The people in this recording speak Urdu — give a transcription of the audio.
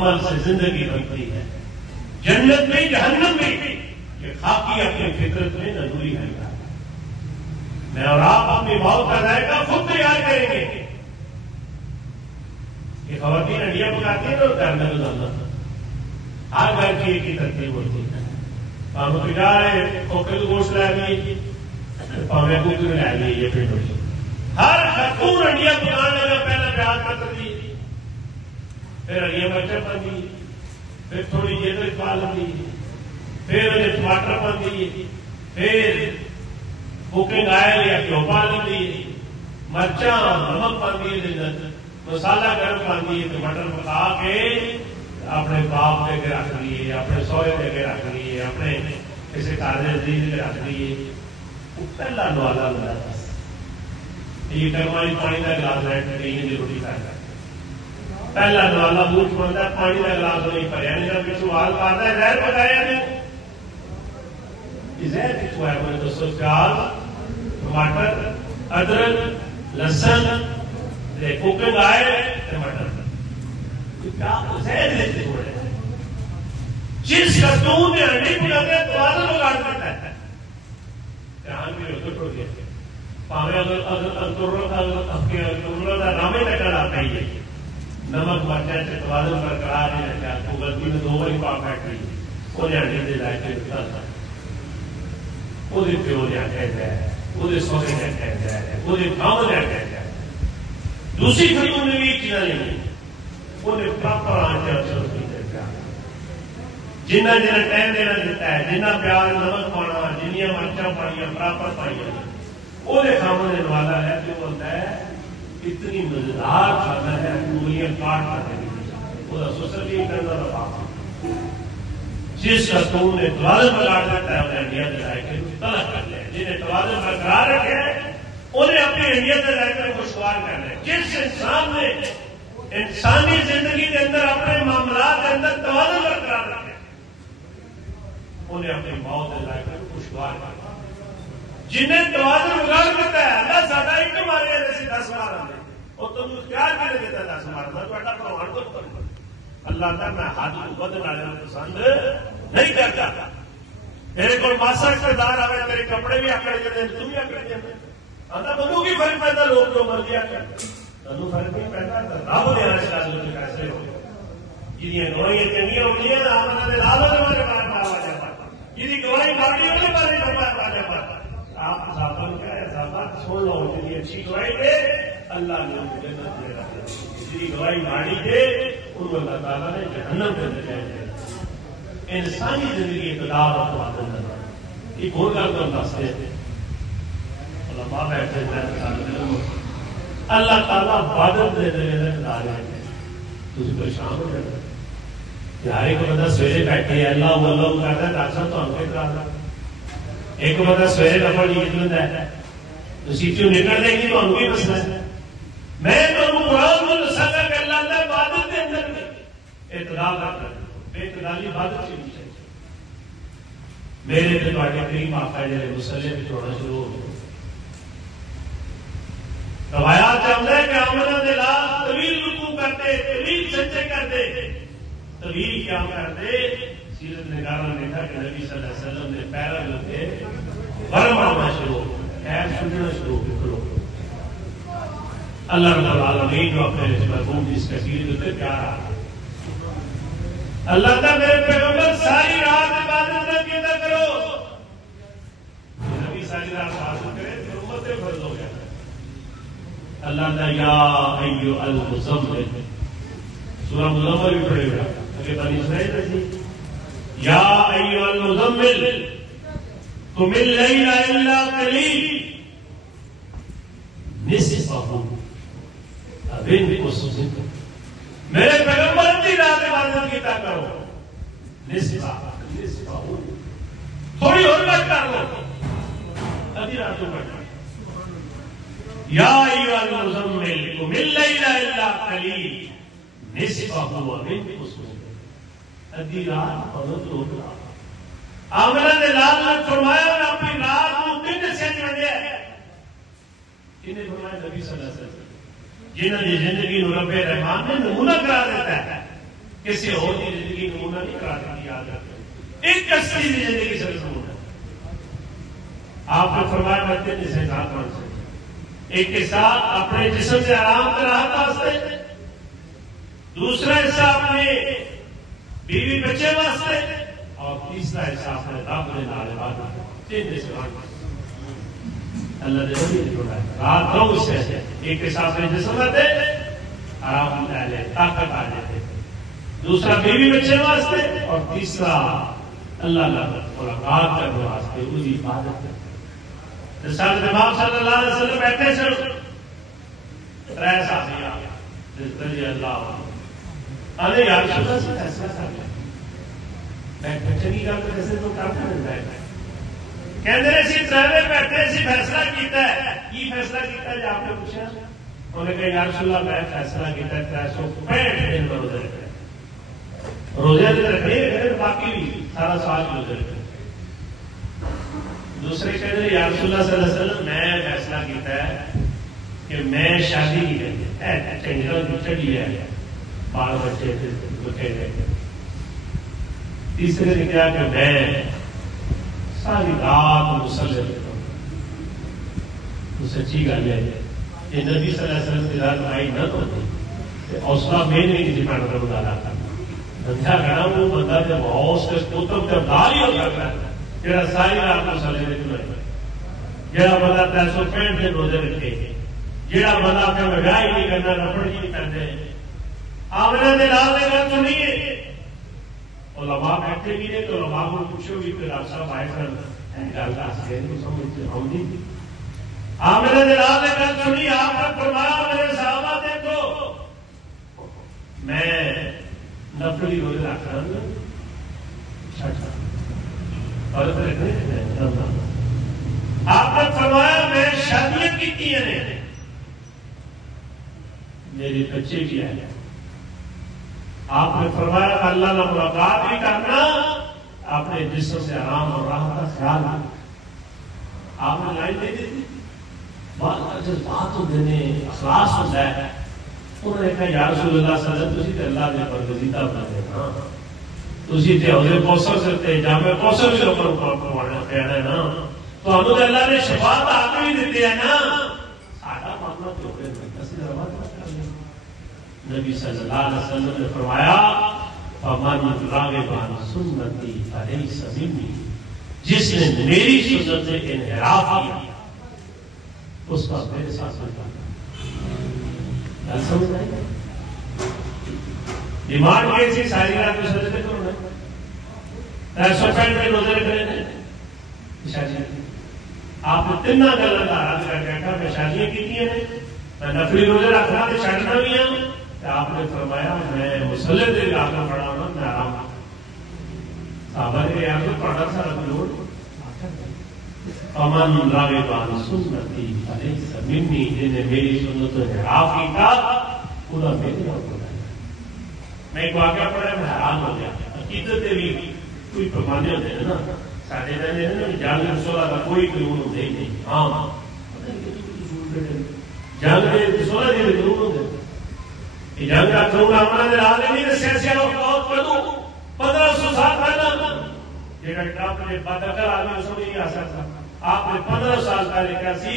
عمل سے زندگی بنتی ہے، جنت میں جہنم میں یہ خاکی اپنی فطرت میں ضروری ہے۔ میں اور آپ اپنی موت کا ذائقہ خود تیار کریں گے۔ یہ خواتین ہڈیاں پکاتی ہیں اور گھر میں گزارنا، ہر گھر کی ایک ہی ترتیب ہوتی ہے۔ پاوے پکا رہے کوکل گوشت لے لیے، پاوے کوکل لے لیے، یہ پھر ہر خاتون ہڈیاں پکانے لگا، پہلے پیاز کتر دی، پھر ہڈیاں مرچیں پا دی، پھر تھوڑی جیتر پا لی، پھر انہیں ٹماٹر پا دیے، پھر کوکنگ آئل یا گھیو پا لی، مرچاں نمک پا دیے، مسالہ گرم پا دیے، ٹماٹر پکا کے اپنے باپ دے کے رکھ لیے، اپنے سوہرے دے کے رکھ لیے، اپنے کسی قاضی عزیز کے رکھ لیے۔ وہ پہلا نوالا ملا تھا، یہ کرمائی پانی کا گلاس لے کے روٹی کھا کر پہلا نوالا منہ بنتا، پانی کا گلاس نہیں پڑیا، نہیں پچھو حال پاتا ہے زہر پکایا نہیں، زہر کچھ ہے؟ میں دسو، پیاز، ٹماٹر، ادرک، لہسن، کوکنگ آئل، ٹماٹر، زہر لیتے چھوڑے۔ جس خاتون نے ہڈی پکاتے ہیں توازن بگاڑ دیتا ہے، دھیان بھی ادھر ٹوٹ گیا، پاوے اگر نامے ٹکر آتا ہی ہے، نمک مرچا سے توازن برقرار نہیں رکھا، تو غلطی میں 2 بار پاک بیٹھ گئی، انہیں ہڈی دے لائے کے وہ پیو نے کہتا ہے، وہ سونے نے کہتا ہے، وہ گاؤں نے کہتا ہے۔ دوسری خاتون نے بھی یہ چیزیں نہیں، انہیں پراپر آنچر کی دیتا، جنہ جنہ ٹائم دینا دیتا ہے، جنہ پیاز نمک پانا، جنیاں مرچاں پائیاں پراپر پائیاں، وہ سامنے والا ہے جو بولتا ہے اتنی مزیدار کھانا ہے، انگلیاں کاٹ کر وہ سوشل بھی کرنا رہا۔ جس خاتون نے توازن بگاڑ دیتا ہے انہیں انڈیا دلائے کے طلب کر لیں، جنہیں توازن برقرار رکھے انہیں اپنی انڈیا دلائے کر خوشگوار کر لیں۔ جس انسان نے انسانی زندگی کے اندر اپنے معاملات کے اندر توازن برقرار رکھے انہیں اپنی موت دلائے کر خوشگوار کر لیں۔ جنہیں توازن بگاڑ دیتا ہے، اللہ ساڈا ایک مارے جیسے 10 مار آتے اور تم اختیار کر دیتا 10 مارنا، تو ایڈا پروان تو کرنا۔ اللہ تعالیٰ میں حد کو بدلنا پسند نہیں کرتا۔ میرے کو ماسا اقتدار آئے، تیرے کپڑے بھی آکڑ جاتے ہیں، تم بھی آکڑ جاتے ہیں، آتا بنو کی فرق پیدا، لوگ جو مرضی آکڑ تنو فرق نہیں پیدا، رب نے آج لازم کے فیصلے ہو جنہیں گواہیاں چنگیاں ہوتی ہیں نا، آپ نے لازم ہمارے بارے میں آواز آتا جنہیں گواہی مارنی ہونے بارے میں بارے پر آپ صاحب کیا ہے، صاحب سن لو، جنہیں اچھی گواہی دے اللہ نے مجھے جنت دے رہا، جنہیں گواہی ماری دے ان کو اللہ تعالیٰ نے جہنم دے دیا۔ انسانی زندگی اقتدار اور توازن ہے۔ ایک اور گل تو دستے علماء بیٹھے اللہ تعالیٰ عبادت دے دے اقتدار ہے، تم پریشان ہو جاتے یار۔ ایک بندہ سویرے بیٹھے اللہ اللہ کرتا ہے، ڈاکٹر صاحب تو اقتدار، ایک بندہ سویرے نفر نیت لینا ہے تو سیٹیوں نکل دے گی تو ان بھی مسئلہ ہے۔ میں تو قرآن کو دساگا کہ اللہ تعالیٰ عبادت کے اندر اعتدال رکھنا، بے اعتدالی عبادت کی نہیں چاہیے۔ میرے تے تواڈے کریم آقا جی مصلی پہ چھوڑنا شروع ہو گیا۔ روایات چاہتا ہے کہ آمنہ دے لال طویل رکوع کرتے، طویل سجدے کرتے، طویل قیام کرتے۔ سیرت نگاروں نے دیکھا کہ نبی صلی اللہ علیہ وسلم نے پیرا لگے ورم آنا شروع ہو گیا، خیر سننا شروع ہو گیا۔ اللہ رب العالمین جو اپنے محبوب کی اس کثیر دیتے پیارا، اللہ تعالیٰ میرے پیغمبر ساری رات عبادت نہ کیا کرو، نبی ساری رات عبادت کرے پھر امت سے فرض ہو گیا۔ اللہ تعالیٰ یا ایھا المزمل، سورہ مزمل بھی پڑھے گا کہ بنی اسرائیل رہی، یا ایھا المزمل قم اللیل الا قلیلا نصفہ میرے پیغمبر کی رات عبادت کیا کرو، تھوڑی اور بات کر لو، ادھی رات یا ایھا المزمل قم اللیل الا قلیلا نصفہ وانقص ادھی رات بہت ہو گیا۔ آمنہ نے لال نے فرمایا میں اپنی رات کو دن سے جوڑیا ہے، انہیں فرمایا نبی صلی اللہ علیہ وسلم جنہوں نے زندگی نو رب رحمان نے نمونہ قرار دیتا ہے۔ کسی اور کی زندگی نمونہ نہیں کرا سکتی. یاد رکھیں ایک کشتی کی زندگی سے نمونہ. آپ نے فرمایا میں 3 حصے ساتھ بن سکتے. ایک حصہ اپنے جسم سے آرام سے راحت واسطے، دوسرا حصہ اپنے بیوی بچے واسطے، اور تیسرا حصہ اپنے رب کے نال عبادت. 3 حصے بن سکتے. اللہ نے رات 2 حصے، ایک حصہ اپنے جسم سے آرام لے طاقت آ جاتے، دوسرا بیوی بچے واسطے، اور تیسرا اللہ ملاقات کرنے واسطے اس کی عبادت. رسالت امام صلی اللہ علیہ وسلم بیٹھے سن 3 صحابیاں رضی اللہ عنہ یا رسول اللہ سے فیصلہ کر لیا. میں چنگی گل تو کیسے تو کام کرتا ہے کہتے سی ڈرائیور بیٹھے سی فیصلہ کیتا ہے. کی فیصلہ کیتا ہے؟ آپ نے پوچھا. انہوں نے کہا یا رسول اللہ میں فیصلہ کیتا ہے 365 دن روزے رکھے. روزے دن رکھے باقی بھی سارا سال روزے رکھے. دوسرے کہتے ہیں یا رسول اللہ صلی اللہ علیہ وسلم میں فیصلہ کیتا ہے کہ میں شادی نہیں کرتی. چنگا چڑھی ہے بال بچے رکھے گئے. تیسرے نے کہا کہ میں ساری رات مسلسل رہتا ہوں. تو سچی گل ہے کہ نبی صلی اللہ علیہ وسلم کی رات آئی نہ ہوتی حوصلہ میں نہیں کسی پڑھ کر مطالعہ کرنا. سمجھا کرنا وہ بندہ جب حوص کے کتب جب دار ہی ہو سکتا ہے جہاں ساری رات مسلسل رہے. جہاں بندہ 365 دن روزے رکھے، جہاں بندہ اپنا مہنگائی نہیں کرنا، ربڑ جی نہیں کرتے. آمنے دے لال نے گل سنیے علماء بیٹھے بھی نے تو علماء کو پوچھو بھی کہ ڈاکٹر صاحب آئے سن گل دس گئے تو سمجھتے ہوں نہیں. آمنے دے لال نے گل سنی. آپ نے فرمایا میرے صحابہ دیکھو میں نفلی روزے رکھ رہا ہوں. آپ نے فرمایا میں شادیاں کی میرے بچے بھی آئے. آپ نے فرمایا اللہ نے ملاقات بھی کرنا، اپنے جسم سے آرام اور راحت کا خیال رکھنا. آپ نے لائن دے دی بات ہو دینے اخلاص ہوتا ہے. انہوں نے کہا یا رسول اللہ صلی اللہ علیہ وسلم اللہ نے برگزیدہ بنا دینا تھی تے حوض کوثر سے تے جامع کوثر بھی اوپر پڑھنا پینا ہے نا. تو ہمیں اللہ نے شفاعت آپ بھی دیتے ہیں نا. ساڈا معاملہ تو نبی صلی اللہ علیہ وسلم نے فرمایا فمن راغب عن سنتی فلیس منی، جس نے میری سنت سے انحراف کیا اس کا میرے ساتھ سمجھ آئی. ڈیمانڈ کیسی ساری رات میں سجدے کرو نا 365 میں روزے رکھ رہے ہیں. آپ نے 3 گلاں دا عرض کر کے کہا میں شادیاں کیتیاں نے، میں نفلی روزے رکھنا تے چھڈنا بھی ہاں. آپ نے فرمایا میں مسلح دے آگے پڑھا ہوں میں آرام. صحابہ نے یاد تو پڑھا سارا لوڑ امن راغب عن سنتی فلیس منی، جن نے میری سنت کو انحراف کیا خدا میرے اور خدا. میں ایک واقعہ پڑھا میں حیران ہو گیا. عقیدت بھی کوئی پیمانے ہوتے ہیں نا سارے رہتے جنگ رسولہ کا کوئی قانون ہوتے ہی نہیں. ہاں جنگ رسولہ کے قانون ہوتے جنگ کا قانون اپنا راہ نہیں دسیا سی. بہت پہلو 1500 سال پہلے جہاں ٹرمپ نے بدعقل آدمی اس کو نہیں آ سکتا. آپ نے 15 سال پہلے کیا سی